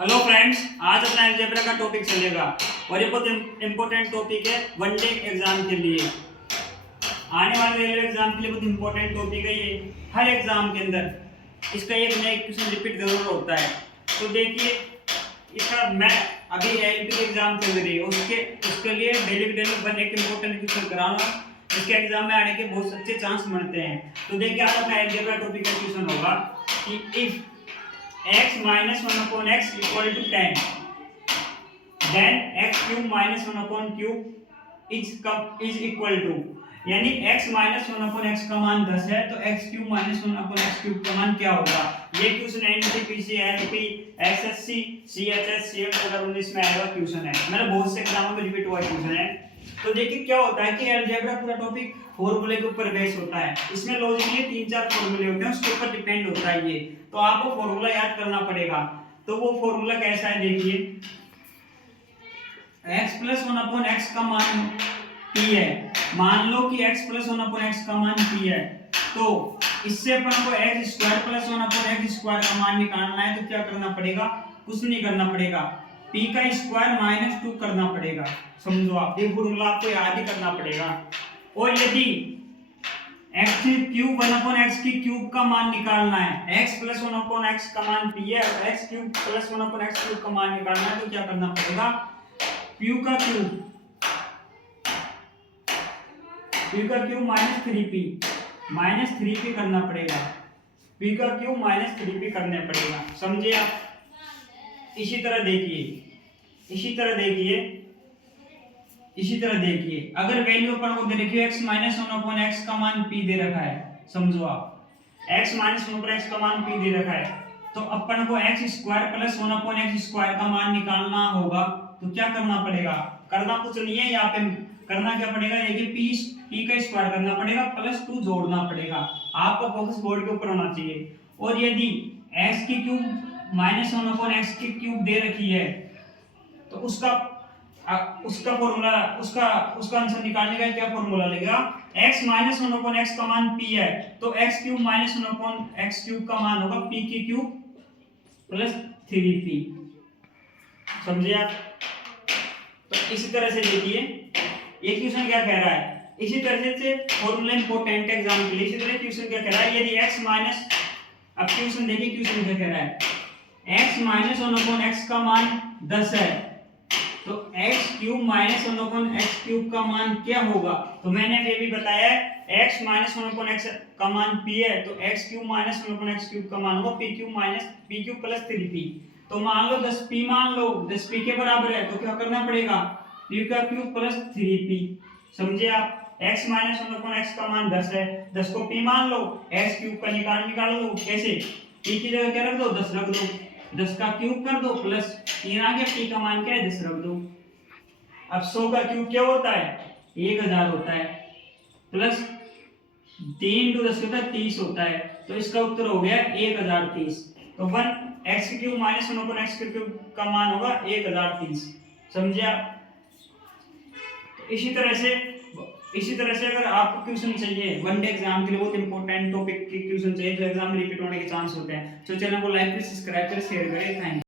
Hello friends, आज अपना algebra का टॉपिक चलेगा और ये बहुत इंपॉर्टेंट टॉपिक है वनडे एग्जाम के लिए। आने वाले रेलवे एग्जाम के लिए बहुत इंपॉर्टेंट टॉपिक है ये। हर एग्जाम के अंदर इसका एक नया क्वेश्चन रिपीट जरूर होता है। तो देखिए, इसका मैं अभी एलपी के एग्जाम चल रही है, उसके लिए डेली वन एक इंपॉर्टेंट क्वेश्चन कराना, इसके एग्जाम में आने के बहुत अच्छे चांस बनते हैं। तो देखिए, आज अपना अलजेब्रा टॉपिक का क्वेश्चन होगा कि if x minus 1 upon x equal to 10 then x cube minus 1 upon cube is equal to, यानी x minus 1 upon x का मान 10 है तो x cube minus 1 upon x cube का मान क्या होगा। ये question NTPC LP SSC CHS CM 2019 में आएगा क्वेश्चन है। मेरे बहुत से एग्जामों में रिपीट हुआ क्वेश्चन है। तो देखिए क्या होता है कि अलजेब्रा पूरा टॉपिक फॉर्मूले के ऊपर बेस होता है। इसमें लॉजिकली 3-4 फॉर्मूले होते हैं, उसके ऊपर डिपेंड होता है ये। तो आपको फॉर्मूला याद करना पड़ेगा। तो वो फॉर्मूला कैसा है, देखिए x + 1 upon x का मान p है। मान लो कि x + 1 upon x का मान p है, तो इससे अपन को x² + 1 upon x² का मान निकालना है। तो क्या करना पड़ेगा, कुछ नहीं करना पड़ेगा, p का स्क्वायर -2 करना पड़ेगा। समझो आप, ये फॉर्मूला आपको याद ही करना पड़ेगा। और यदि x³ 1 upon x³ का मान निकालना है, x + 1 upon x का मान p है और x³ + 1 upon x³ का मान निकालना है, तो क्या करना पड़ेगा, p का क्यूब -3p करना पड़ेगा। p का क्यूब -3p करने पड़ेगा। समझे आप। इसी तरह देखिए अगर वैल्यू अपन को दे रखी है x - 1 upon x का मान p दे रखा है। समझो आप, x - 1 upon x का मान p दे रखा है, तो अपन को x² + 1 upon x² का मान निकालना होगा। तो क्या करना पड़ेगा, करना कुछ नहीं है, यहाँ पे करना क्या पड़ेगा, देखिए p का स्क्वायर करना पड़ेगा +2 जोड़ना पड़ेगा। आपका फोकस बोर्ड के ऊपर होना चाहिए। और यदि x³ -1 upon x³ दे रखी है, तो उसका फॉर्मूला उसका आंसर निकालने का क्या फॉर्मूला लगेगा, x - 1 upon x का मान p है, तो x³ - 1 upon x³ का मान होगा p³ + 3p। समझे आप। तो इसी तरह से देखिए ये क्वेश्चन क्या कह रहा है, इसी तरह से फॉर्मूला इंपॉर्टेंट एग्जाम के लिए। इसी तरह क्वेश्चन क्या कह रहा है, यदि अब क्वेश्चन देखिए, क्वेश्चन क्या कह रहा है, x - 1 upon x का मान 10 है, तो x³ - 1 upon x³ का मान क्या होगा। तो मैंने ये भी बताया है, x - 1 upon x का मान p है, तो x³ - 1 upon x³ का मान होगा p³ + 3p। तो मान लो 10p, मान लो 10p के बराबर है, तो क्या करना पड़ेगा, p³ + 3p। समझे आप। x - 1 upon x का मान 10 है, 10 को p मान लो, x³ का निकाल लो। कैसे, p की जगह क्या रख दो, 10 रख दो, 10 का क्यूब कर दो प्लस 3 आ गया, p का मान क्या है, 10 रख दो। अब 100 का क्यूब क्या होता है, 1000 होता है, प्लस 3 × 10 होता है 30 होता है। तो इसका उत्तर हो गया 1030। तो 1x³ - 1 upon x³ का मान होगा 1030। समझे आप। तो इसी तरह से अगर आपको क्वेश्चन चाहिए वनडे एग्जाम के लिए, बहुत इंपॉर्टेंट टॉपिक के क्वेश्चन चाहिए जो एग्जाम में रिपीट होने के चांस होते हैं, तो चैनल को लाइक करें, सब्सक्राइब करें, शेयर करें। Thank you.